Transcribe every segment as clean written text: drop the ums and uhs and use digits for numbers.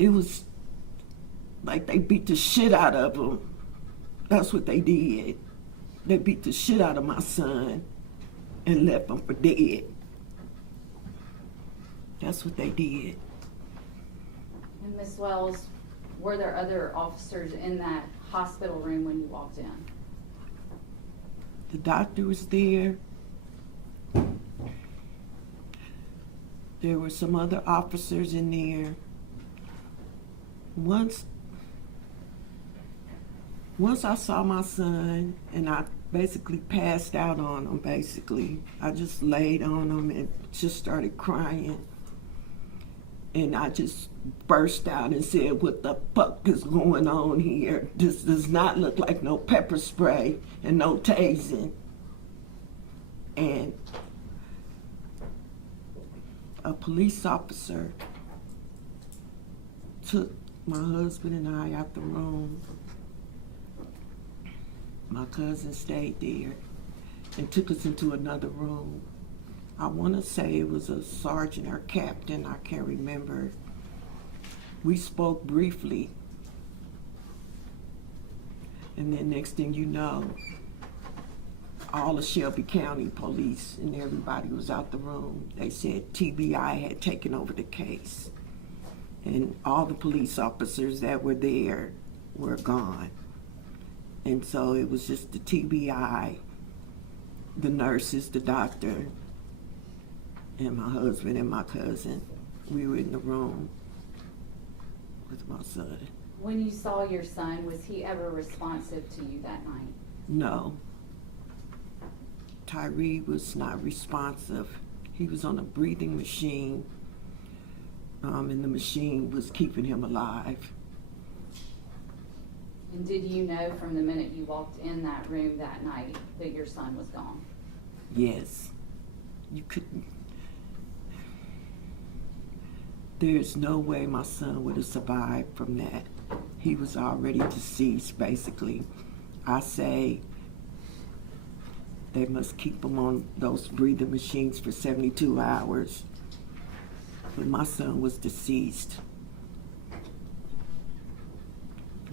it was like they beat the shit out of him. That's what they did. They beat the shit out of my son and left him for dead. That's what they did. And Ms. Wells, were there other officers in that hospital room when you walked in? The doctor was there. There were some other officers in there. Once I saw my son and I basically passed out on him, basically. I just laid on him and just started crying. And I just burst out and said, "What the fuck is going on here? This does not look like no pepper spray and no tasing." And a police officer took my husband and I out the room. My cousin stayed there and took us into another room. I want to say it was a sergeant or captain, I can't remember. We spoke briefly. And then next thing you know, all of Shelby County police and everybody was out the room. They said TBI had taken over the case. And all the police officers that were there were gone. And so it was just the TBI, the nurses, the doctor, and my husband and my cousin. We were in the room with my son. When you saw your son, was he ever responsive to you that night? No. Tyre was not responsive. He was on a breathing machine, and the machine was keeping him alive. And did you know from the minute you walked in that room that night that your son was gone? Yes. You couldn't. There's no way my son would have survived from that. He was already deceased, basically. I say they must keep him on those breathing machines for 72 hours. But my son was deceased.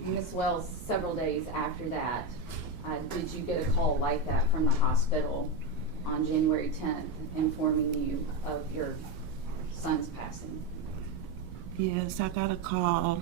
Ms. Wells, several days after that, did you get a call like that from the hospital on January 10th informing you of your son's passing? Yes, I got a call